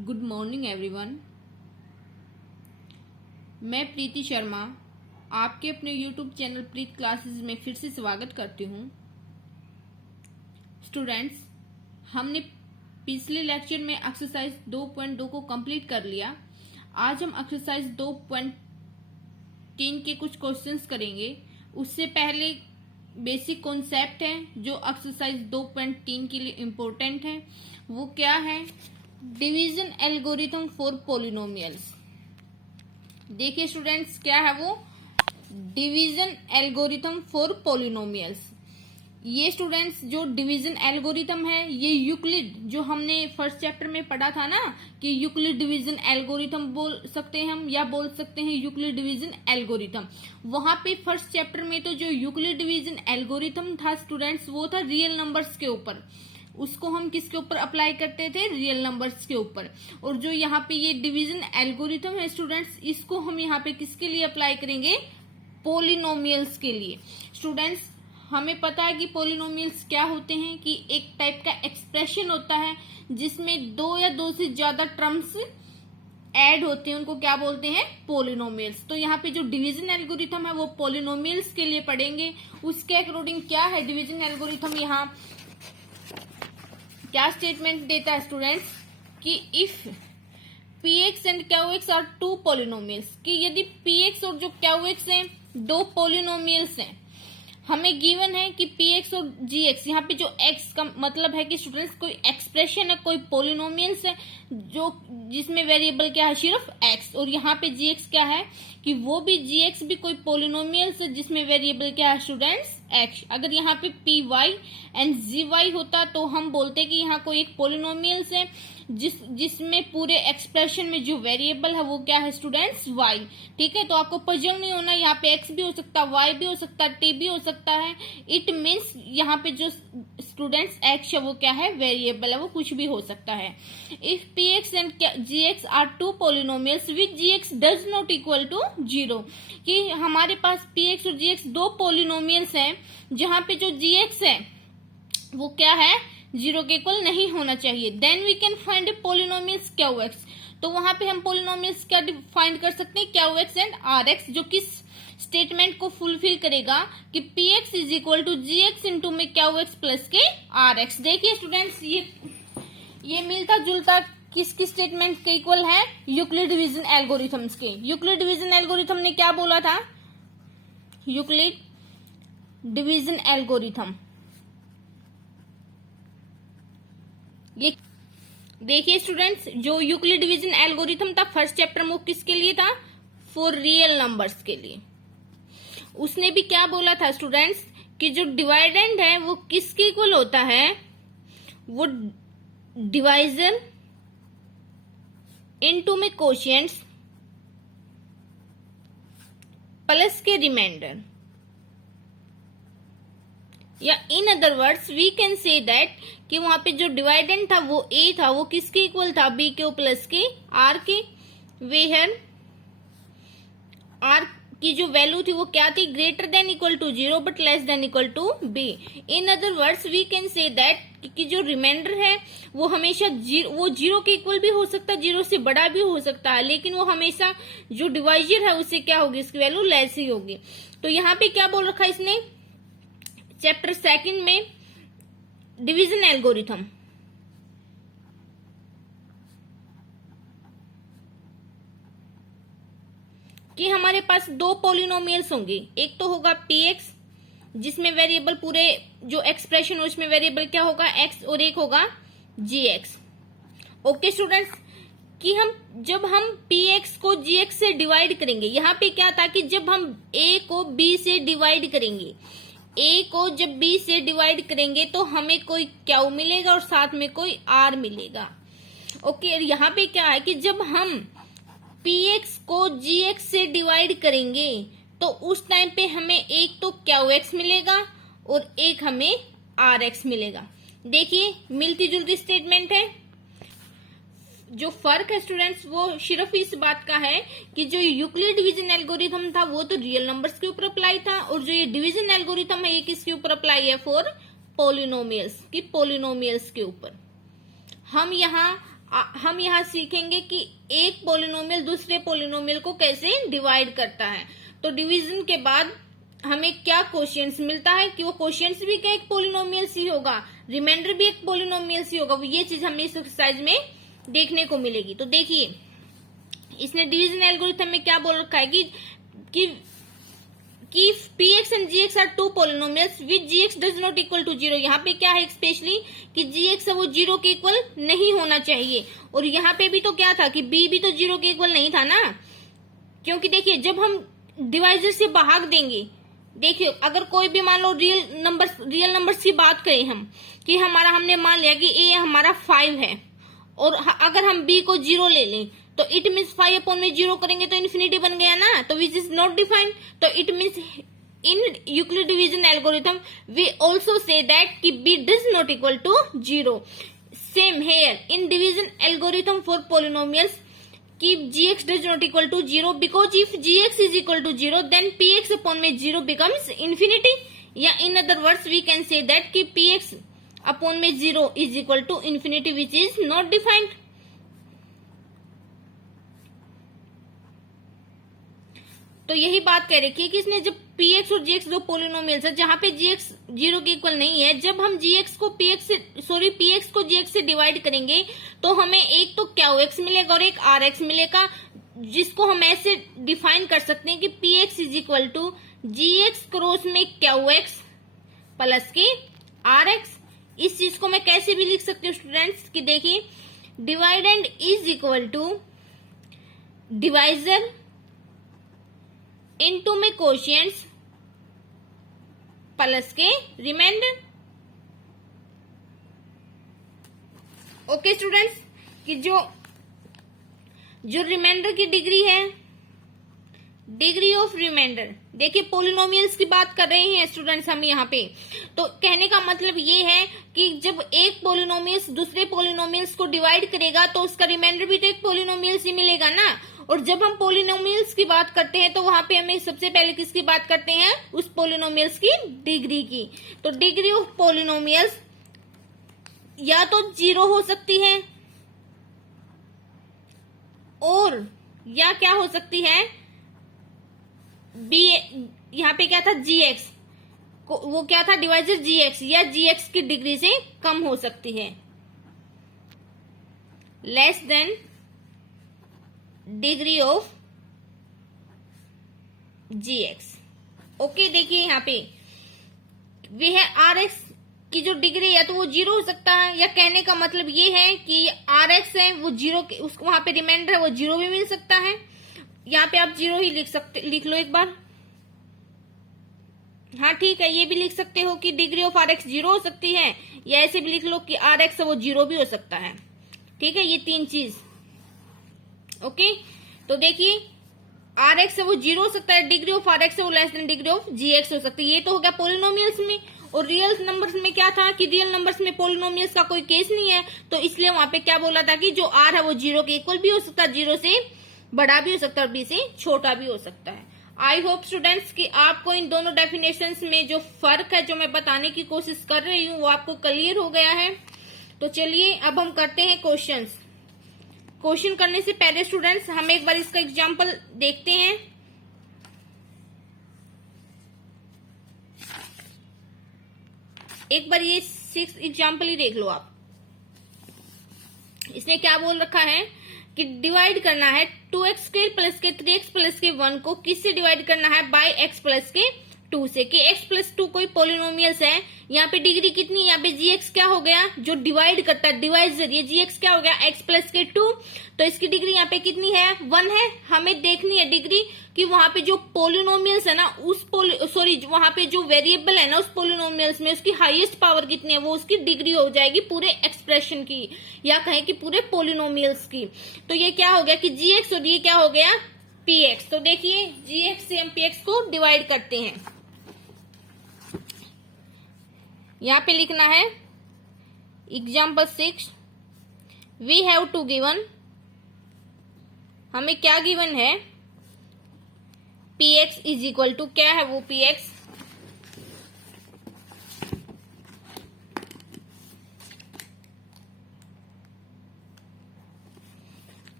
Good morning everyone. मैं प्रीति शर्मा आपके अपने यूट्यूब चैनल प्रीत क्लासेस में फिर से स्वागत करती हूँ। स्टूडेंट्स, हमने पिछले लेक्चर में एक्सरसाइज 2.2 को कंप्लीट कर लिया। आज हम एक्सरसाइज 2.3 के कुछ क्वेश्चंस करेंगे। उससे पहले बेसिक कॉन्सेप्ट है जो एक्सरसाइज 2.3 के लिए इम्पोर्टेंट है। वो क्या है? Division algorithm for polynomials. देखिए स्टूडेंट्स, क्या है वो? Division algorithm for polynomials. ये स्टूडेंट्स जो डिवीजन एल्गोरिथम है, ये यूक्लिड जो हमने फर्स्ट चैप्टर में पढ़ा था ना कि यूक्लिड डिवीजन एल्गोरिथम बोल सकते हैं हम, या बोल सकते हैं यूक्लिड डिवीजन एल्गोरिथम। वहां पे फर्स्ट चैप्टर में तो जो यूक्लिड डिवीजन एल्गोरिथम था स्टूडेंट्स, वो था रियल नंबर्स के ऊपर। उसको हम किसके ऊपर अप्लाई करते थे? रियल नंबर्स के ऊपर। और जो यहाँ पे ये डिवीजन एल्गोरिथम है स्टूडेंट्स, इसको हम यहाँ पे किसके लिए अप्लाई करेंगे? पॉलिनोमियल्स के लिए। स्टूडेंट्स, हमें पता है कि पॉलिनोमियल्स क्या होते हैं कि एक टाइप का एक्सप्रेशन होता है जिसमें दो या दो से ज्यादा टर्म्स ऐड होते हैं, उनको क्या बोलते हैं? पॉलिनोमियल्स। तो यहाँ पे जो डिवीजन एल्गोरिथम है वो पॉलिनोमियल्स के लिए पढ़ेंगे। उसके अकॉर्डिंग क्या है डिवीजन एल्गोरिथम? यहाँ क्या स्टेटमेंट देता है स्टूडेंट्स कि if px and qx are two polynomials, कि यदि px और जो qx हैं दो पॉलिनोमियल्स हैं, हमें गिवन है कि px और gx, यहाँ पे जो x का मतलब है कि स्टूडेंट्स कोई एक्सप्रेशन है, कोई पॉलिनोमियल्स है जो जिसमें वेरिएबल क्या है? सिर्फ x। और यहाँ पे gx क्या है कि वो भी gx भी कोई पॉलिनोमियल्स है जिसमें वेरिएबल क्या है स्टूडेंट्स? x। अगर यहाँ पे py एंड gy होता तो हम बोलते कि यहाँ कोई एक पॉलिनोमियल्स है जिसमें पूरे एक्सप्रेशन में जो वेरिएबल है वो क्या है स्टूडेंट्स? y। ठीक है, तो आपको पजल नहीं होना। यहाँ पे x भी हो सकता है, y भी हो सकता है, t भी हो सकता है। इट मीन्स यहाँ पे जो स्टूडेंट्स x है वो क्या है? वेरिएबल है, वो कुछ भी हो सकता है। If px and gx are two polynomials which gx does not equal to 0, कि हमारे पास px और gx दो पॉलिनोमियल्स हैं जहां पे जो gx है वो क्या है? 0 के इक्वल नहीं होना चाहिए। Then we can find polynomials qx। तो वहां पे हम पॉलिनोमियल्स क्या फाइंड कर सकते हैं? qx एंड rx, जो किस स्टेटमेंट को फुलफिल करेगा कि px is equal to gx into में qx प्लस के rx। देखिए स्टूडेंट्स, ये मिलता जुलता किसकी स्टेटमेंट के इक्वल है? यूक्लिड डिवीजन एल्गोरिथम्स के। यूक्लिड डिवीजन एल्गोरिथम ने क्या बोला था? यूक्लिड डिवीजन एल्गोरिथम, ये देखिए स्टूडेंट्स, जो यूक्लिड डिवीजन एल्गोरिथम था फर्स्ट चैप्टर में, वो किसके लिए था? फॉर रियल नंबर्स के लिए। उसने भी क्या बोला था स्टूडेंट्स कि जो डिवाइडेंड है वो किसके इक्वल होता है? वो डिवाइजर इनटू में कोशिएंट्स प्लस के रिमाइंडर, या in other words we can say that कि वहां पे जो डिवाइडेंड था वो a था, वो किसके इक्वल था? b के प्लस के r के। वेयर r की जो वैल्यू थी वो क्या थी? Greater than equal to 0 but less than equal to b। In other words we can say that कि जो रिमाइंडर है वो हमेशा वो 0 के इक्वल भी हो सकता है, 0 से बड़ा भी हो सकता है, लेकिन वो हमेशा जो डिवाइजर है उससे क्या होगी? इसकी वैल्यू लेस ही होगी। तो यहाँ पे क्या बोल रखा है इसने चैप्टर सेकंड में? डिवीजन एल्गोरिथम, कि हमारे पास दो पॉलिनोमियल्स होंगे। एक तो होगा px जिसमें वेरिएबल पूरे जो एक्सप्रेशन हो उसमें वेरिएबल क्या होगा? x, और एक होगा gx। ओके स्टूडेंट्स, कि जब हम px को gx से डिवाइड करेंगे, यहाँ पे क्या था कि जब हम a को b से डिवाइड करेंगे, a को जब b से डिवाइड करेंगे तो हमें कोई q मिलेगा और साथ में कोई r मिलेगा। ओके, और यहाँ पे क्या है कि जब हम px को gx से डिवाइड करेंगे तो उस टाइम पे हमें एक तो qx मिलेगा और एक हमें rx मिलेगा। देखिए मिलती जुलती स्टेटमेंट है। जो फर्क है स्टूडेंट्स वो सिर्फ इस बात का है कि जो यूक्लिड डिवीजन एल्गोरिथम था वो तो रियल नंबर्स के ऊपर अप्लाई था, और जो ये डिवीजन एल्गोरिथम है ये किसके ऊपर अप्लाई है? फॉर पॉलिनोमियल्स, की पॉलिनोमियल्स के ऊपर। हम यहाँ हम यहाँ सीखेंगे कि एक पॉलिनोमियल दूसरे पॉलिनोमियल को कैसे डिवाइड करता है। तो डिवीजन के बाद हमें क्या क्वेश्चंस मिलता है कि वो क्वेश्चंस भी क्या एक पॉलिनोमियल ही होगा, रिमाइंडर भी एक पॉलिनोमियल ही होगा। ये चीज हमें इस एक्सरसाइज में देखने को मिलेगी। तो देखिए इसने डिवीजन एल्गोरिथम में क्या बोल रखा है कि px and gx are two polynomials which gx does not equal to 0। यहाँ पे क्या है स्पेशली कि gx है वो 0 के इक्वल नहीं होना चाहिए। और यहाँ पे भी तो क्या था कि b भी तो 0 के इक्वल नहीं था ना, क्योंकि देखिए जब हम डिवाइजर से भाग देंगे, देखिए अगर कोई भी मान लो रियल नंबर्स की बात करें हम कि हमने मान लिया कि a हमारा 5 है और अगर हम b को 0 ले लें तो इट मीन्स 5 अपॉन में 0 करेंगे तो इन्फिनिटी बन गया ना, तो विच इज नॉट डिफाइंड। तो it means in Euclid division algorithm we also say that कि b does not equal to 0। Same here in division algorithm for polynomials कि gx does not equal to 0 because if gx is equal to 0 then px upon में 0 becomes infinity, या in other words we can say that कि px upon में 0 is equal to infinity which is not defined। तो यही बात कह रखी है कि इसने जब px और gx दो पॉलिनोमियल्स है जहां पे gx 0 के इक्वल नहीं है, जब हम px को gx से डिवाइड करेंगे तो हमें एक तो qx मिलेगा और एक rx मिलेगा, जिसको हम ऐसे डिफाइन कर सकते हैं कि px is equal to gx cross में qx प्लस के rx। इस चीज को मैं कैसे भी लिख सकती हूँ स्टूडेंट्स कि देखिए dividend is equal to divisor into में कोशिएंट्स प्लस के रिमाइंडर। ओके स्टूडेंट्स कि जो रिमाइंडर की डिग्री है, डिग्री ऑफ रिमाइंडर, देखिए पॉलिनोमियल्स की बात कर रहे हैं स्टूडेंट्स हम यहाँ पे। तो कहने का मतलब ये है कि जब एक पॉलिनोमियल्स दूसरे पॉलिनोमियल्स को डिवाइड करेगा तो उसका रिमाइंडर भी तो एक पॉलिनोमियल्स ही मिलेगा ना। और जब हम पॉलिनोमियल्स की बात करते हैं तो वहां पे हमें सबसे पहले किसकी बात करते हैं, उस पॉलिनोमियल्स की डिग्री की। तो डिग्री ऑफ पॉलिनोमियल्स या तो 0 हो सकती है और या क्या हो सकती है यहाँ पे क्या था gx, वो क्या था डिवाइजर gx, या gx की डिग्री से कम हो सकती है, less than degree of gx। Okay देखिए यहाँ पे वे है rx की जो डिग्री है तो वो 0 हो सकता है, या कहने का मतलब ये है कि rx है वो 0 के उसको वहां पे रिमाइंडर है वो 0 भी मिल सकता है। यहाँ पे आप 0 ही लिख लो एक बार। हाँ ठीक है, ये भी लिख सकते हो कि डिग्री ऑफ rx 0 हो सकती है, या ऐसे भी लिख लो कि rx है वो 0 भी हो सकता है। ठीक है, ये तीन चीज। ओके तो देखिए rx है वो 0 हो सकता है, डिग्री ऑफ rx है वो less than degree of gx हो सकती है। ये तो हो गया पॉलिनोमियल्स में। और रियल नंबर्स में क्या था कि रियल नंबर्स में पॉलिनोमियल्स का कोई केस नहीं है, तो इसलिए वहां पे क्या बोला था कि जो r है वो 0 के इक्वल भी हो सकता है, 0 से बड़ा भी हो सकता है और b से छोटा भी हो सकता है। आई होप स्टूडेंट्स कि आपको इन दोनों डेफिनेशंस में जो फर्क है जो मैं बताने की कोशिश कर रही हूँ वो आपको क्लियर हो गया है। तो चलिए अब हम करते हैं क्वेश्चंस। क्वेश्चन करने से पहले स्टूडेंट्स हम एक बार इसका एग्जाम्पल देखते हैं। एक बार ये 6 एग्जाम्पल ही देख लो आप। इसने क्या बोल रखा है कि डिवाइड करना है 2x स्क्वायर प्लस के 3x प्लस के 1 को किससे डिवाइड करना है, बाय x प्लस के 2 से। कि x प्लस 2 कोई पॉलिनोमियल्स है, यहाँ पे डिग्री कितनी, यहाँ पे gx क्या हो गया जो डिवाइड करता है डिवाइजर, ये gx क्या हो गया x प्लस के 2, तो इसकी डिग्री यहाँ पे कितनी है 1 है। हमें देखनी है डिग्री कि वहां पे जो पॉलिनोमियल्स है ना वहां पे जो वेरिएबल है ना उस पॉलिनोमियल्स में उसकी हाईएस्ट पावर कितनी है, वो उसकी डिग्री हो जाएगी पूरे एक्सप्रेशन की, या कहें कि पूरे पॉलिनोमियल्स की। तो ये क्या हो गया कि gx और ये क्या हो गया px। तो देखिए gx से हम px को डिवाइड करते हैं। यहाँ पे लिखना है example 6 we have to given, हमें क्या गिवन है px इज इक्वल टू, क्या है वो px,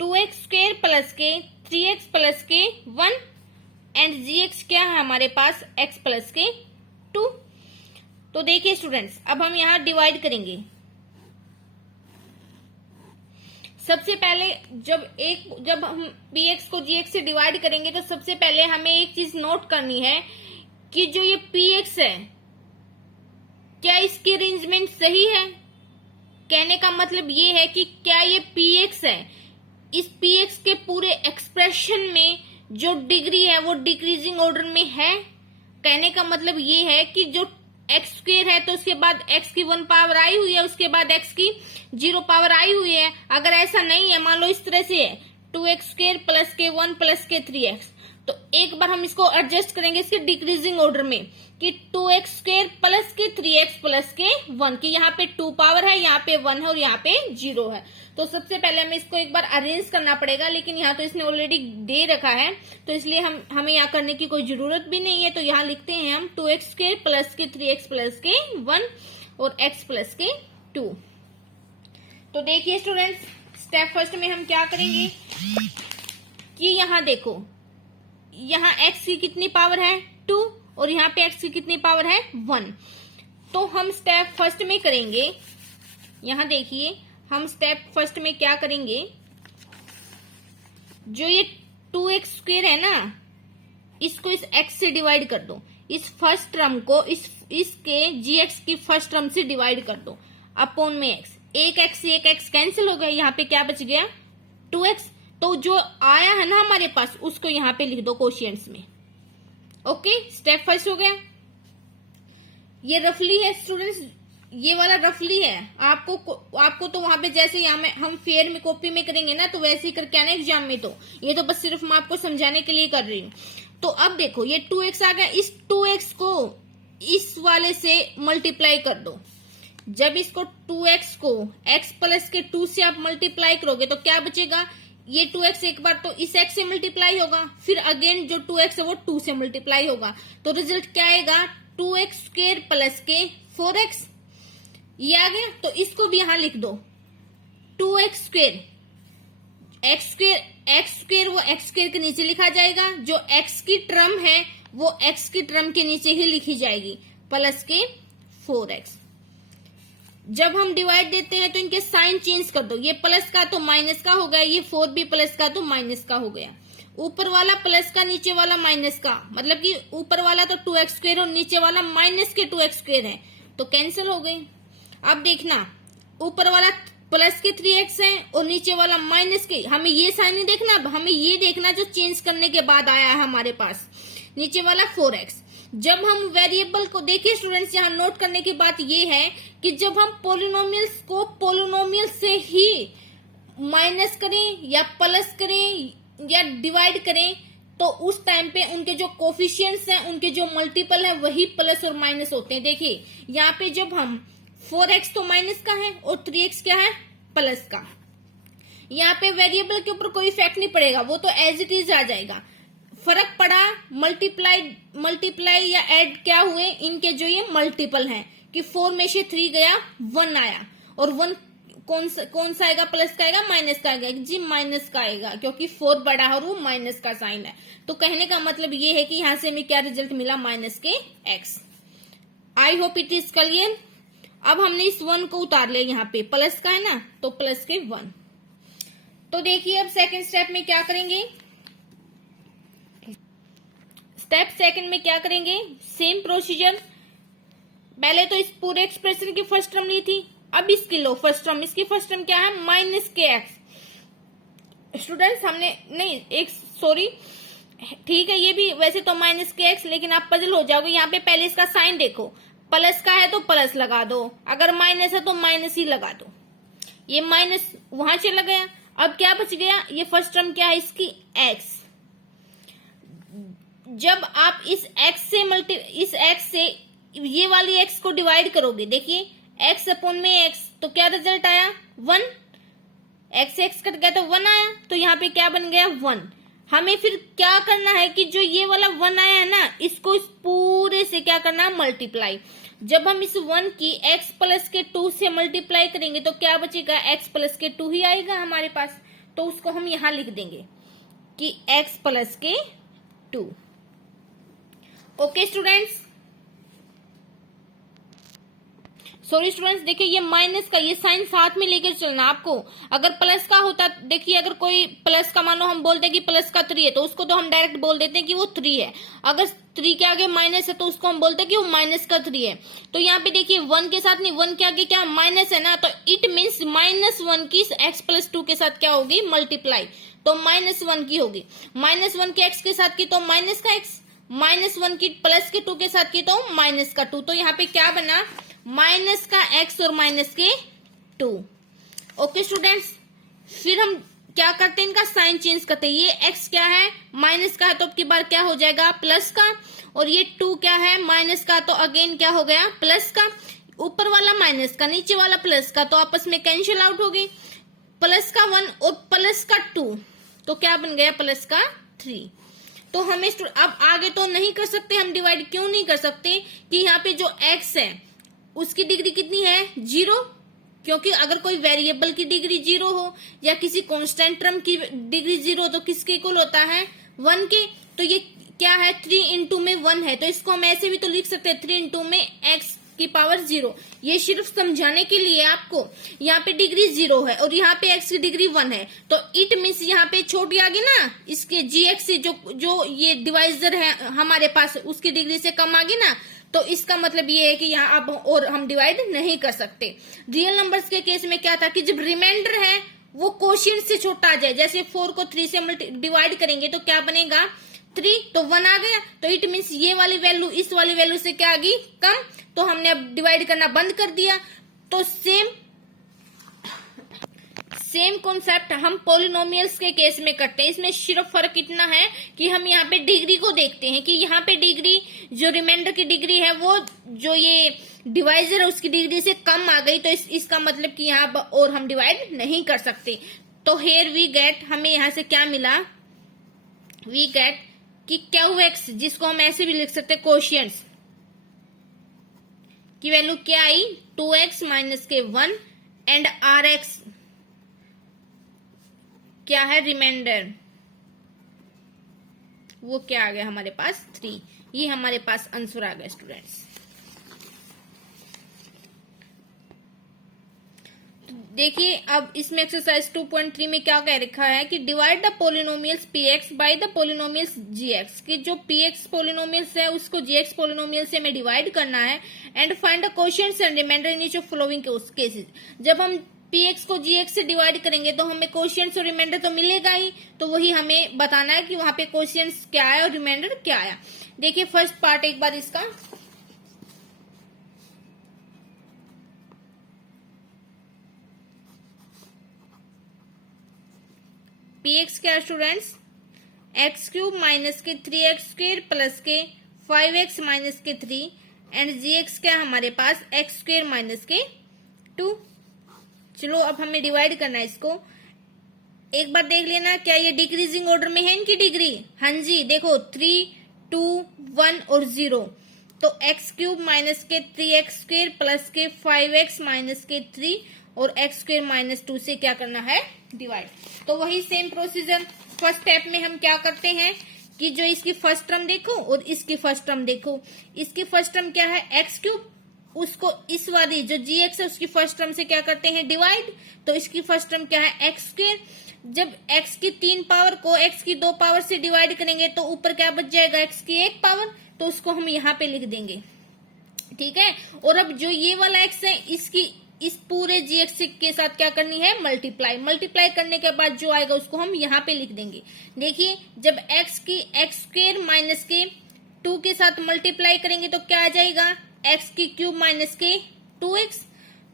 2x² प्लस के 3x प्लस के 1 एंड gx क्या है हमारे पास x प्लस के 2। तो देखिए स्टूडेंट्स, अब हम यहां डिवाइड करेंगे। सबसे पहले जब हम px को gx से डिवाइड करेंगे तो सबसे पहले हमें एक चीज नोट करनी है कि जो ये px है क्या इसकी अरेंजमेंट सही है। कहने का मतलब ये है कि क्या ये px है, इस px के पूरे एक्सप्रेशन में जो डिग्री है वो डिक्रीजिंग ऑर्डर में है। कहने का मतलब ये है कि जो x² है तो उसके बाद x की 1 पावर आई हुई है, उसके बाद x की 0 पावर आई हुई है। अगर ऐसा नहीं है, मान लो इस तरह से है 2x² प्लस के 1 प्लस के 3x, तो एक बार हम इसको एडजस्ट करेंगे इसके डिक्रीजिंग ऑर्डर में कि 2x² प्लस के 3x प्लस के 1 की यहाँ पे 2 पावर है, यहाँ पे 1 है और यहाँ पे 0 है। तो सबसे पहले हमें इसको एक बार अरेंज करना पड़ेगा, लेकिन यहाँ तो इसने ऑलरेडी दे रखा है तो इसलिए हमें यहाँ करने की कोई जरूरत भी नहीं है। तो यहाँ लिखते हैं हम 2x² प्लस के 3x प्लस के 1 और x प्लस के 2। तो देखिए स्टूडेंट्स, स्टेप फर्स्ट में हम क्या करेंगे कि यहाँ देखो, यहाँ x की कितनी पावर है 2 और यहाँ पे x की कितनी पावर है 1। तो हम स्टेप फर्स्ट में करेंगे, यहाँ देखिए हम स्टेप फर्स्ट में क्या करेंगे, जो ये 2x² है ना, इसको इस x से डिवाइड कर दो। इस फर्स्ट टर्म को इसके gx की फर्स्ट टर्म से डिवाइड कर दो अपॉन में x। एक x कैंसिल हो गया, यहाँ पे क्या बच गया 2x। तो जो आया है ना हमारे पास उसको यहाँ पे लिख दो कोशिएंट्स में। ओके, स्टेप फर्स्ट हो गया। ये रफली है स्टूडेंट्स, ये वाला रफली है। आपको तो वहां पे जैसे यहाँ हम फेयर में कॉपी में करेंगे ना तो वैसे ही करके आना एग्जाम में। तो ये तो बस सिर्फ मैं आपको समझाने के लिए कर रही हूँ। तो अब देखो ये 2x आ गया, इस 2x को इस वाले से मल्टीप्लाई कर दो। जब इसको 2x को x प्लस के 2 से आप मल्टीप्लाई करोगे तो क्या बचेगा, ये 2x एक बार तो इस x से मल्टीप्लाई होगा, फिर अगेन जो 2x है वो 2 से मल्टीप्लाई होगा। तो रिजल्ट क्या आएगा 2x² प्लस के 4x, ये आ गया। तो इसको भी यहां लिख दो 2x², x² वो x² के नीचे लिखा जाएगा, जो x की टर्म है वो x की टर्म के नीचे ही लिखी जाएगी प्लस के 4x। जब हम डिवाइड देते हैं तो इनके साइन चेंज कर दो, ये प्लस का तो माइनस का हो गया, ये 4 भी प्लस का तो माइनस का हो गया। ऊपर वाला प्लस का नीचे वाला माइनस का, मतलब कि ऊपर वाला तो 2x² और नीचे वाला माइनस के 2x² है तो कैंसिल हो गई। अब देखना, ऊपर वाला प्लस के 3x है और नीचे वाला माइनस के, हमें ये साइन नहीं देखना, हमें ये देखना जो चेंज करने के बाद आया है हमारे पास, नीचे वाला 4x। जब हम वेरिएबल को देखिए स्टूडेंट्स, यहाँ नोट करने की बात ये है कि जब हम पोलिनोमियल्स को पोलिनोमियल से ही माइनस करें या प्लस करें या डिवाइड करें तो उस टाइम पे उनके जो कोफिशिएंट्स हैं, उनके जो मल्टीपल है वही प्लस और माइनस होते हैं। देखिए यहाँ पे जब हम 4x तो माइनस का है और 3x क्या है प्लस का, यहाँ पे वेरिएबल के ऊपर कोई इफेक्ट नहीं पड़ेगा, वो तो एज इट इज आ जाएगा। फर्क पड़ा मल्टीप्लाई या ऐड क्या हुए, इनके जो ये मल्टीपल हैं कि 4 में से 3 गया 1 आया, और 1 कौन सा आएगा, प्लस का आएगा माइनस का आएगा जी, माइनस का आएगा क्योंकि 4 बड़ा है और वो माइनस का साइन है। तो कहने का मतलब ये है कि यहां से हमें क्या रिजल्ट मिला माइनस के x। I hope it is clear. अब हमने इस 1 को उतार लिया, यहाँ पे प्लस का है ना तो प्लस के 1। तो देखिए अब सेकंड स्टेप में क्या करेंगे, स्टेप सेकंड में क्या करेंगे, सेम प्रोसीजर। पहले तो इस पूरे एक्सप्रेशन की फर्स्ट टर्म ली थी, अब इसकी लो फर्स्ट टर्म, इसकी फर्स्ट टर्म क्या है माइनस के x। स्टूडेंट्स हमने नहीं एक सॉरी ठीक है, ये भी वैसे तो माइनस के x, लेकिन आप पजल हो जाओगे। यहाँ पे पहले इसका साइन देखो, प्लस का है तो प्लस लगा दो, अगर माइनस है तो माइनस ही लगा दो। ये माइनस वहां चला गया, अब क्या बच गया, ये फर्स्ट टर्म क्या है इसकी x। जब आप इस x से ये वाली x को डिवाइड करोगे, देखिए x अपॉन में x, तो क्या रिजल्ट आया 1, x कट गया तो 1 आया, तो यहाँ पे क्या बन गया 1। हमें फिर क्या करना है कि जो ये वाला 1 आया है ना, इसको इस पूरे से क्या करना है मल्टीप्लाई। जब हम इस 1 की x प्लस के 2 से मल्टीप्लाई करेंगे तो क्या बचेगा, x प्लस के 2 ही आएगा हमारे पास। तो उसको हम यहां लिख देंगे कि x प्लस के 2। ओके स्टूडेंट्स, सॉरी स्टूडेंट्स, देखिए ये माइनस का ये साइन साथ में लेकर चलना आपको। अगर प्लस का होता, देखिए अगर कोई प्लस का मानो हम बोलते हैं कि प्लस का 3 है तो उसको तो हम डायरेक्ट बोल देते हैं कि वो 3 है। अगर 3 के आगे माइनस है तो उसको हम बोलते हैं कि वो माइनस का 3 है। तो यहाँ पे देखिए 1 के साथ नहीं, 1 के आगे क्या माइनस है ना, तो इट मीन्स -1 की x प्लस 2 के साथ क्या होगी, मल्टीप्लाई, तो -1 की होगी। -1 के x के साथ की तो माइनस का x, -1 की प्लस के 2 के साथ की तो माइनस का 2। तो यहाँ पे क्या बना, माइनस का x और माइनस के 2। ओके स्टूडेंट्स, फिर हम क्या करते हैं, इनका साइन चेंज करते हैं। ये x क्या है, माइनस का है, तो अब की बार क्या हो जाएगा, प्लस का। और ये 2 क्या है, माइनस का, तो अगेन क्या हो गया, प्लस का। ऊपर वाला माइनस का, नीचे वाला प्लस का, तो आपस में कैंसिल आउट हो गई। प्लस का 1 और प्लस का 2, तो क्या बन गया, प्लस का 3। तो हमें अब आगे तो नहीं कर सकते हम डिवाइड, क्यों नहीं कर सकते, कि यहाँ पे जो x है उसकी डिग्री कितनी है, 0, क्योंकि अगर कोई वेरिएबल की डिग्री 0 हो या किसी कांस्टेंट टर्म की डिग्री 0 तो किसके इक्वल होता है, 1 के। तो ये क्या है, 3 इंटू में 1 है, तो इसको हम ऐसे भी तो लिख सकते हैं 3 इंटू में x की पावर 0। ये सिर्फ समझाने के लिए आपको, यहाँ पे डिग्री 0 है और यहाँ पे x की डिग्री 1 है, तो इट मीन्स यहाँ पे छोटी आ गई ना, इसके gx से जो ये डिवाइजर है हमारे पास उसकी डिग्री से कम आ गई ना, तो इसका मतलब ये है कि यहाँ अब और हम डिवाइड नहीं कर सकते। रियल नंबर्स के केस में क्या था कि जब रिमाइंडर है वो कोशिएंट से छोटा आ जाए, जैसे 4 को 3 से डिवाइड करेंगे तो क्या बनेगा, 3, तो 1 आ गया, तो इट मीन्स ये वाली वैल्यू इस वाली वैल्यू से क्या आ गई, कम, तो हमने अब डिवाइड करना बंद कर दिया। तो सेम कॉन्सेप्ट हम पॉलिनोमियल्स के केस में करते हैं। इसमें सिर्फ फर्क इतना है कि हम यहाँ पे डिग्री को देखते हैं कि यहाँ पे डिग्री जो रिमाइंडर की डिग्री है वो जो ये डिवाइजर है उसकी डिग्री से कम आ गई, तो इसका मतलब कि यहाँ और हम डिवाइड नहीं कर सकते। तो हेयर वी गेट, हमें यहाँ से क्या मिला, वी गेट कि QX, जिसको हम ऐसे भी लिख सकते हैं कोशिएंट्स की वैल्यू क्या आई, 2x माइनस के 1 एंड RX क्या है, रिमाइंडर, वो क्या आ गया हमारे पास, 3। ये हमारे पास आंसर आ गया स्टूडेंट्स। तो देखिए अब इसमें एक्सरसाइज 2.3 में क्या कह रखा है कि divide the polynomials px by the polynomials gx, कि जो px पोलिनोमियल्स है उसको gx पोलिनोमियल से हमें डिवाइड करना है, and find the quotients and remainder in each of following cases. जब हम px को gx से डिवाइड करेंगे तो हमें कोशिएंट्स और रिमाइंडर तो मिलेगा ही, तो वही हमें बताना है कि वहां पे कोशिएंट्स क्या आया और रिमाइंडर क्या आया। देखिए फर्स्ट पार्ट एक बार इसका, px क्या स्टूडेंट्स, एक्स क्यूब माइनस के 3x स्क्वेयर प्लस के 5x माइनस के 3, एंड gx क्या हमारे पास, x स्क्वेयर माइनस के 2। चलो अब हमें डिवाइड करना है इसको। एक बार देख लेना क्या ये डिक्रीजिंग ऑर्डर में है इनकी डिग्री, हाँ जी, देखो 3, 2, 1 और 0, तो एक्स क्यूब माइनस के 3x स्क्वेयर प्लस के 5x माइनस के 3 और x स्क्वेयर माइनस 2 से क्या करना है, डिवाइड। तो वही सेम प्रोसीजर फर्स्ट स्टेप में हम क्या करते हैं कि जो इसकी फर्स्ट टर्म देखो और इसकी फर्स्ट टर्म देखो। इसकी फर्स्ट टर्म क्या है, एक्स क्यूब, उसको इस वाली जो gx है उसकी फर्स्ट टर्म से क्या करते हैं, डिवाइड, तो इसकी फर्स्ट टर्म क्या है, एक्स स्क्वेयर। जब x की 3 पावर को x की 2 पावर से डिवाइड करेंगे तो ऊपर क्या बच जाएगा, x की 1 पावर, तो उसको हम यहाँ पे लिख देंगे, ठीक है। और अब जो ये वाला x है इसकी इस पूरे gx के साथ क्या करनी है, मल्टीप्लाई। मल्टीप्लाई करने के बाद जो आएगा उसको हम यहाँ पे लिख देंगे। देखिए जब x की एक्स स्क्वेयर माइनस के 2 के साथ मल्टीप्लाई करेंगे तो क्या आ जाएगा, x की क्यूब माइनस के 2x,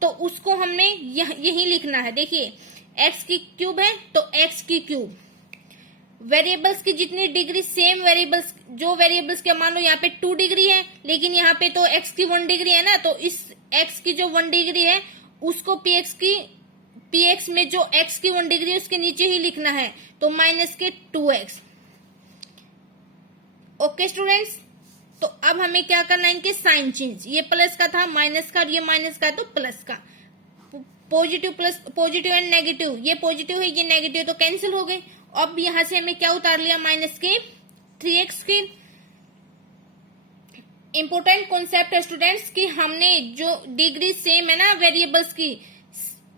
तो उसको हमने यही लिखना है। देखिए x की क्यूब है तो x की क्यूब, वेरिएबल्स की जितनी डिग्री सेम वेरिएबल्स, जो वेरिएबल्स के मान लो यहाँ पे 2 डिग्री है लेकिन यहाँ पे तो x की 1 डिग्री है ना, तो इस x की जो 1 डिग्री है उसको px में जो x की 1 डिग्री है उसके नीचे ही लिखना है, तो माइनस के 2x। ओके स्टूडेंट्स, तो अब हमें क्या करना है, इनके साइन चेंज, ये प्लस का था माइनस का और ये माइनस का तो प्लस का। Positive plus positive and negative, ये पॉजिटिव है ये नेगेटिव, तो कैंसिल हो गए। अब यहां से हमें क्या उतार लिया, माइनस के 3x²। इंपोर्टेंट कॉन्सेप्ट है स्टूडेंट्स कि हमने जो डिग्री सेम है ना वेरिएबल्स की,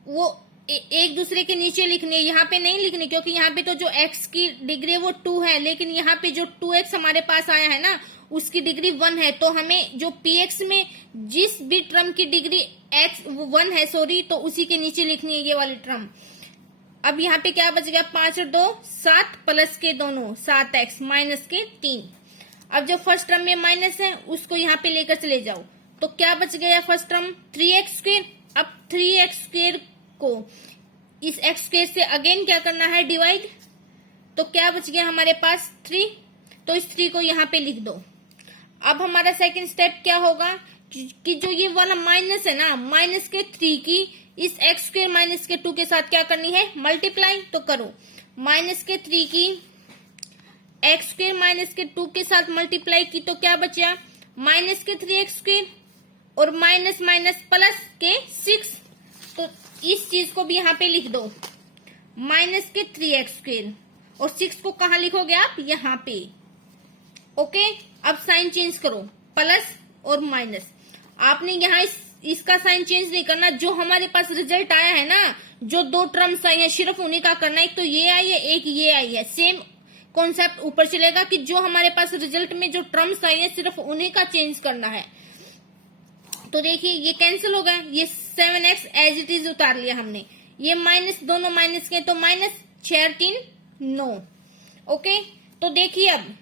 वो एक दूसरे के नीचे लिखनी है, यहाँ पे नहीं लिखनी, क्योंकि यहाँ पे तो जो x की डिग्री है वो 2 है, लेकिन यहाँ पे जो 2x हमारे पास आया है ना उसकी डिग्री 1 है। तो हमें जो px में जिस भी टर्म की डिग्री x 1 है सॉरी, तो उसी के नीचे लिखनी है ये वाली टर्म। अब यहाँ पे क्या बच गया, 5 और 2 7 प्लस के दोनों 7x माइनस के 3। अब जो फर्स्ट टर्म में माइनस है उसको यहाँ पे लेकर चले जाओ, तो क्या बच गया फर्स्ट टर्म 3x²। अब 3x² को इस x² से अगेन क्या करना है, डिवाइड, तो क्या बच गया हमारे पास 3, तो इस 3 को यहाँ पे लिख दो। अब हमारा सेकंड स्टेप क्या होगा कि जो ये वाला माइनस है ना, माइनस के 3 की इस x² माइनस के 2 के साथ क्या करनी है, मल्टीप्लाई, तो करो। माइनस के 3 की x² माइनस के 2 के साथ मल्टीप्लाई की तो क्या बचा, माइनस के 3x² और माइनस माइनस प्लस के 6, तो इस चीज को भी यहाँ पे लिख दो, माइनस के 3x² और 6 को कहाँ लिखोगे आप, यहाँ पे। ओके, अब साइन चेंज करो, प्लस और माइनस। आपने यहाँ इसका साइन चेंज नहीं करना, जो हमारे पास रिजल्ट आया है ना, जो 2 टर्म्स आई है सिर्फ उन्हीं का करना है, एक तो ये आई है एक ये आई है। सेम कॉन्सेप्ट ऊपर चलेगा कि जो हमारे पास रिजल्ट में जो टर्म्स आई है सिर्फ उन्हीं का चेंज करना है। तो देखिए ये कैंसिल हो गया, ये 7x एज इट इज उतार लिया हमने, ये माइनस दोनों माइनस के, तो माइनस 6 और 3 9। ओके, तो देखिए अब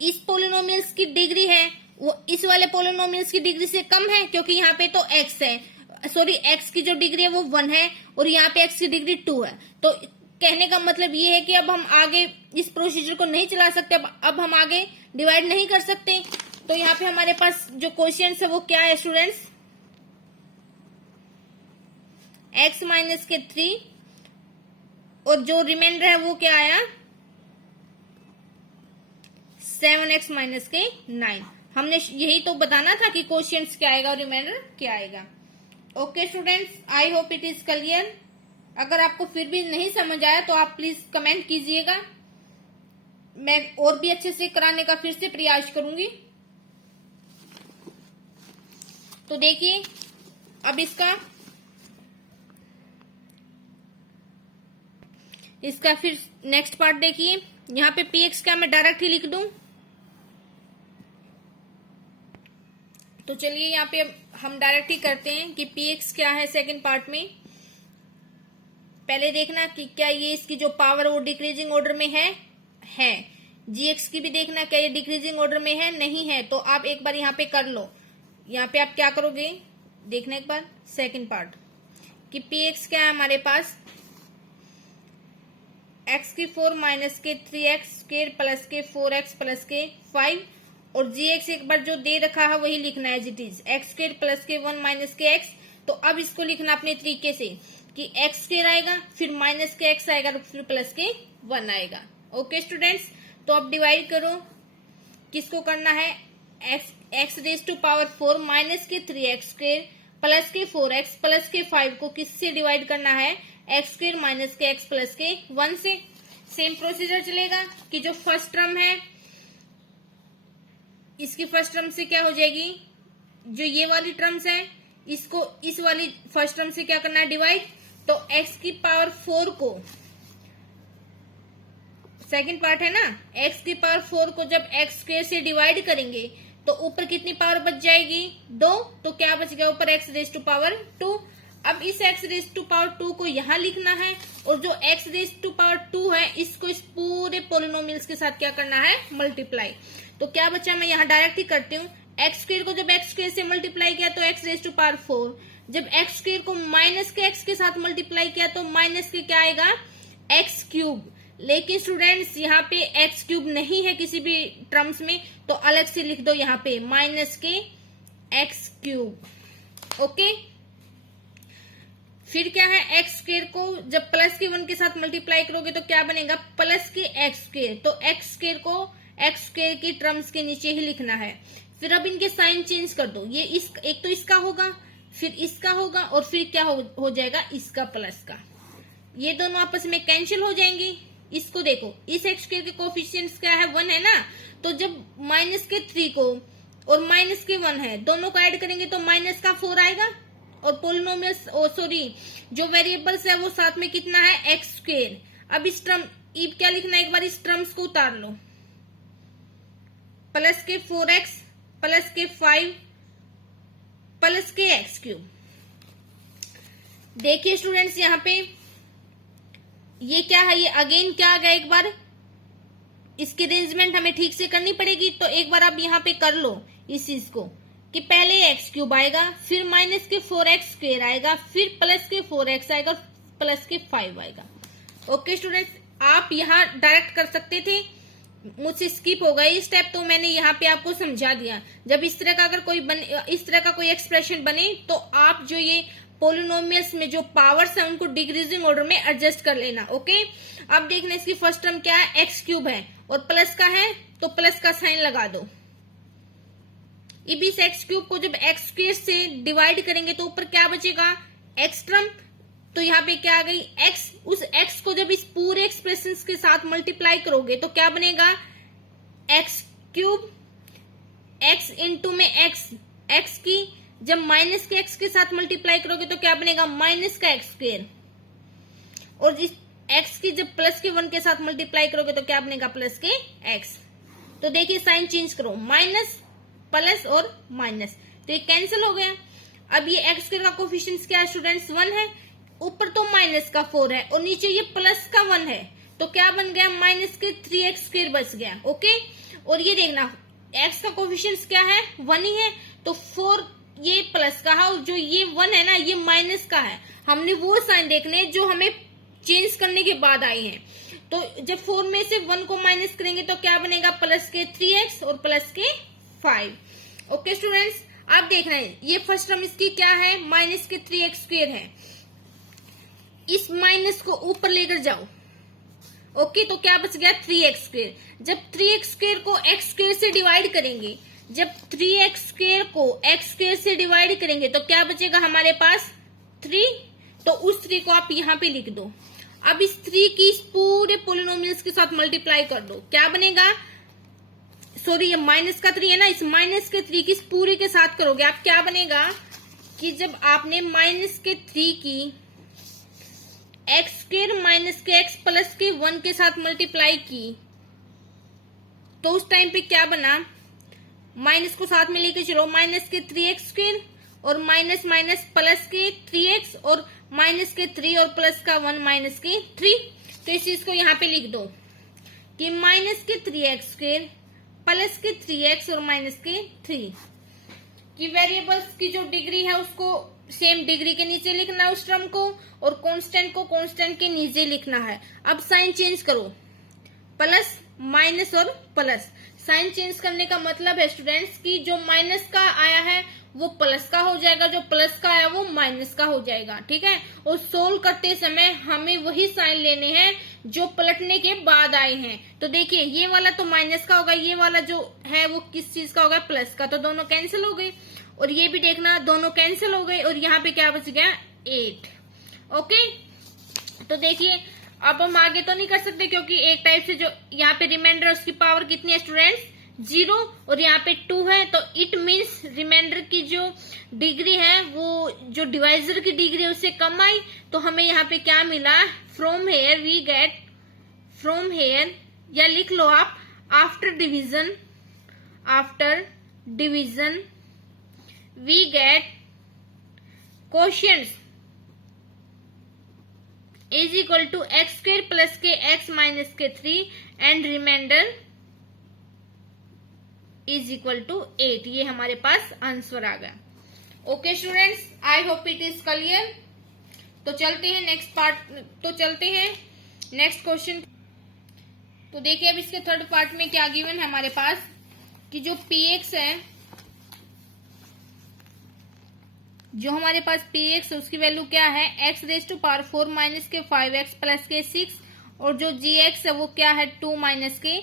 इस पोलिनोमियल्स की डिग्री है वो इस वाले पोलिनोमियल्स की डिग्री से कम है, क्योंकि यहाँ पे तो x है, सॉरी x की जो डिग्री है वो 1 है और यहाँ पे x की डिग्री 2 है। तो कहने का मतलब ये है कि अब हम आगे इस प्रोसीजर को नहीं चला सकते, अब हम आगे डिवाइड नहीं कर सकते। तो यहाँ पे हमारे पास जो क्वेश्चन है वो क्या है स्टूडेंट्स, x माइनस के 3 और जो रिमाइंडर है वो क्या आया, 7x माइनस के 9। हमने यही तो बताना था कि क्वेश्चंस क्या आएगा और रिमाइंडर क्या आएगा। Okay students, I hope it is clear. अगर आपको फिर भी नहीं समझ आया तो आप प्लीज कमेंट कीजिएगा, मैं और भी अच्छे से कराने का फिर से प्रयास करूंगी। तो देखिए अब इसका फिर नेक्स्ट पार्ट देखिए, यहाँ पे px क्या मैं डायरेक्ट ही लिख दूं, तो चलिए यहाँ पे हम डायरेक्ट ही करते हैं कि px क्या है सेकंड पार्ट में। पहले देखना कि क्या ये इसकी जो पावर वो डिक्रीजिंग ऑर्डर में है gx की भी देखना क्या ये डिक्रीजिंग ऑर्डर में है, नहीं है, तो आप एक बार यहाँ पे कर लो। यहाँ पे आप क्या करोगे, देखने एक बार सेकंड पार्ट कि px क्या है हमारे पास, x की 4 माइनस के 3x² प्लस के 4x प्लस के 5 और gx एक बार जो दे रखा है वही लिखना है as it is, x² plus के 1 माइनस के x। तो अब इसको लिखना अपने तरीके से कि x² आएगा फिर माइनस के x आएगा फिर प्लस के 1 आएगा। ओके स्टूडेंट्स, तो अब डिवाइड करो, किसको करना है, x raise to power 4 minus के 3x² प्लस के 4x प्लस के 5 को किससे डिवाइड करना है, x² माइनस के x प्लस के 1 से। सेम प्रोसीजर चलेगा कि जो फर्स्ट टर्म है इसकी फर्स्ट टर्म से क्या हो जाएगी, जो ये वाली टर्म्स है इसको इस वाली फर्स्ट टर्म से क्या करना है, डिवाइड। तो x की पावर 4 को, सेकंड पार्ट है ना, x की पावर 4 को जब x² से डिवाइड करेंगे तो ऊपर कितनी पावर बच जाएगी, 2, तो क्या बच गया ऊपर x रेज टू पावर 2। अब इस x रेज टू पावर 2 को यहाँ लिखना है और जो x रेज टू पावर 2 है इसको इस पूरे पोलिनोमियल्स के साथ क्या करना है, मल्टीप्लाई। तो क्या बचा, मैं यहाँ डायरेक्ट ही करती हूँ, x² को जब x² से मल्टीप्लाई किया तो x रेज टू पावर 4, जब x² को माइनस के x के साथ मल्टीप्लाई किया तो माइनस के क्या आएगा, x³। लेकिन स्टूडेंट्स यहाँ पे x³ नहीं है किसी भी टर्म्स में, तो अलग से लिख दो यहाँ पे माइनस के x³। ओके, फिर क्या है, x² को जब प्लस के 1 के साथ मल्टीप्लाई करोगे तो क्या बनेगा, प्लस के x²। तो x² को x² की टर्म्स के नीचे ही लिखना है। फिर अब इनके साइन चेंज कर दो, ये एक तो इसका होगा फिर इसका होगा और फिर क्या हो जाएगा इसका प्लस का। ये दोनों आपस में कैंसिल हो जाएंगे। इसको देखो, इस एक्स स्क्वायर के कोफिशिएंट्स क्या है 1 है ना, तो जब माइनस के 3 को और माइनस के 1 है दोनों को ऐड करेंगे तो माइनस का 4 आएगा और पोलिनोमियल्स जो वेरिएबल्स है वो साथ में कितना है एक्स स्क्वायर। अब इस टर्म क्या लिखना है, एक बार इस टर्म्स को उतार लो, प्लस के 4x प्लस के 5 प्लस के एक्स क्यूब। देखिए स्टूडेंट्स यहाँ पे ये क्या है, ये अगेन क्या आ गया, एक बार इसकी अरेंजमेंट हमें ठीक से करनी पड़ेगी। तो एक बार आप यहाँ पे कर लो इस चीज को कि पहले एक्स क्यूब आएगा, फिर माइनस के 4x स्क्वायर आएगा, फिर प्लस के 4x आएगा, प्लस के 5 आएगा। ओके स्टूडेंट्स, आप यहाँ डायरेक्ट कर सकते थे, मुझसे स्किप हो गया ये स्टेप, तो मैंने यहाँ पे आपको समझा दिया। जब इस तरह का अगर इस तरह का कोई एक्सप्रेशन बने तो आप जो ये पोलिनोमियल्स में जो पावर्स है उनको डिक्रीजिंग ऑर्डर में एडजस्ट कर लेना। ओके, अब देखना इसकी फर्स्ट टर्म क्या है, एक्स क्यूब है और प्लस का है तो प्लस का साइन लगा दो। इस एक्स क्यूब को जब एक्स स्क्वायर से डिवाइड करेंगे तो ऊपर क्या बचेगा, एक्स टर्म। तो यहाँ पे क्या आ गई एक्स, उस एक्स को जब इस पूरे एक्सप्रेशन के साथ मल्टीप्लाई करोगे तो क्या बनेगा, एक्स क्यूब, एक्स इंटू में एक्स की जब माइनस के एक्स के साथ मल्टीप्लाई करोगे तो क्या बनेगा माइनस का एक्स स्क्वायर, और इस एक्स की जब प्लस के 1 के साथ मल्टीप्लाई करोगे तो क्या बनेगा प्लस के एक्स। तो देखिए साइन चेंज करो, माइनस प्लस और माइनस, तो ये कैंसिल हो गया। अब ये एक्स स्क्वायर का कोफिशिएंट क्या है स्टूडेंट्स 1 है, ऊपर तो माइनस का 4 है और नीचे ये प्लस का 1 है, तो क्या बन गया माइनस के 3x स्क्वायर बच गया। ओके, और ये देखना x का कोफिशिएंट क्या है 1 ही है, तो 4 ये प्लस का है और जो ये 1 है ना ये माइनस का है। हमने वो साइन देखने जो हमें चेंज करने के बाद आई है। तो जब 4 में से 1 को माइनस करेंगे तो क्या बनेगा प्लस के 3x और प्लस के 5। ओके स्टूडेंट्स, आप देखना है ये फर्स्ट टर्म इसकी क्या है माइनस के 3x स्क्वायर है, इस माइनस को ऊपर लेकर जाओ। ओके, तो क्या बच गया 3x स्क्वायर। जब 3x स्क्वायर को x स्क्वायर से डिवाइड करेंगे, जब 3x स्क्वायर को x स्क्वायर से डिवाइड करेंगे तो क्या बचेगा हमारे पास 3, तो उस 3 को आप यहाँ पे लिख दो। अब इस 3 की इस पूरे पोलिनोमियल्स के साथ मल्टीप्लाई कर दो, क्या बनेगा, सॉरी ये माइनस का 3 है ना, इस माइनस के 3 की इस पूरे के साथ करोगे आप क्या बनेगा कि जब आपने माइनस के 3 की एक्स स्क्वायर माइनस के एक्स प्लस के 1 के साथ मल्टीप्लाई की तो उस टाइम पे क्या बना, माइनस को साथ में लेके चलो, माइनस के 3x स्क्वायर और माइनस माइनस प्लस के 3x और माइनस के 3 और प्लस का 1 माइनस के 3। तो इस चीज को यहाँ पे लिख दो कि माइनस के 3x स्क्वायर प्लस के 3x और माइनस के 3 की वेरिएबल्स की जो डिग्री है उसको सेम डिग्री के नीचे लिखना है उस टर्म को, और कांस्टेंट को कांस्टेंट के नीचे लिखना है। अब साइन चेंज करो, प्लस माइनस और प्लस। साइन चेंज करने का मतलब है स्टूडेंट्स कि जो माइनस का आया है वो प्लस का हो जाएगा, जो प्लस का आया वो माइनस का हो जाएगा, ठीक है। और सोल्व करते समय हमें वही साइन लेने हैं जो पलटने के बाद आए हैं। तो देखिए ये वाला तो माइनस का होगा, ये वाला जो है वो किस चीज का होगा प्लस का, तो दोनों कैंसिल हो गए। और ये भी देखना दोनों कैंसिल हो गए और यहाँ पे क्या बच गया 8। ओके, तो देखिए अब हम आगे तो नहीं कर सकते क्योंकि एक टाइप से जो यहाँ पे रिमाइंडर है उसकी पावर कितनी है स्टूडेंट्स 0 और यहाँ पे 2 है, तो इट मीन्स रिमाइंडर की जो डिग्री है वो जो डिवाइजर की डिग्री है उससे कम आई। तो हमें यहाँ पे क्या मिला, from here we get, from here या लिख लो आप after division we get quotients is equal to x square plus के x minus के 3 and remainder is equal to 8। ये हमारे पास आंसर आ गया। Okay students, I hope it is clear. तो चलते हैं नेक्स्ट क्वेश्चन। तो देखिए अब इसके थर्ड पार्ट में क्या गिवन है हमारे पास कि जो px है, जो हमारे पास px है उसकी वैल्यू क्या है x raise to power 4 minus के 5x प्लस के 6, और जो gx है वो क्या है 2 माइनस के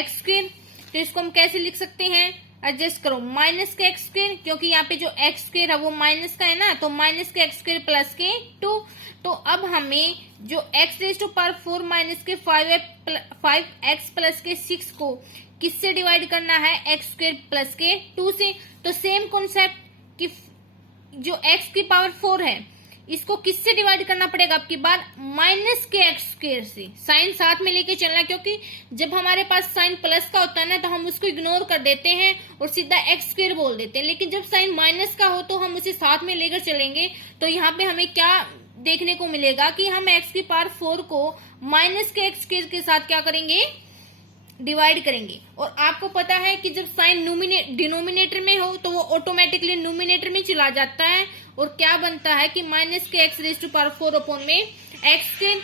x स्क्वायर। तो इसको हम कैसे लिख सकते हैं, एडजस्ट करो माइनस के एक्स स्क्वायर, क्योंकि यहाँ पे जो एक्स स्क्वायर है वो माइनस का है ना, तो माइनस के एक्स स्क्वायर प्लस के 2। तो अब हमें जो x raise to power 4 minus के 5x प्लस के 6 को किससे डिवाइड करना है, एक्स स्क्वायर प्लस के 2 से। तो सेम कॉन्सेप्ट कि जो x की पावर 4 है इसको किससे डिवाइड करना पड़ेगा आपकी बार, माइनस के एक्स स्क्वायर से। साइन साथ में लेके चलना, क्योंकि जब हमारे पास साइन प्लस का होता है ना तो हम उसको इग्नोर कर देते हैं और सीधा एक्स स्क्वायर बोल देते हैं, लेकिन जब साइन माइनस का हो तो हम उसे साथ में लेकर चलेंगे। तो यहाँ पे हमें क्या देखने को मिलेगा कि हम एक्स की पावर 4 को माइनस के एक्स स्क्वायर के साथ क्या करेंगे, डिवाइड करेंगे। और आपको पता है कि जब साइन डिनोमिनेटर में हो तो वो ऑटोमेटिकली न्यूमिनेटर में चला जाता है और क्या बनता है कि माइनस के x raise to power 4 upon में एक्स के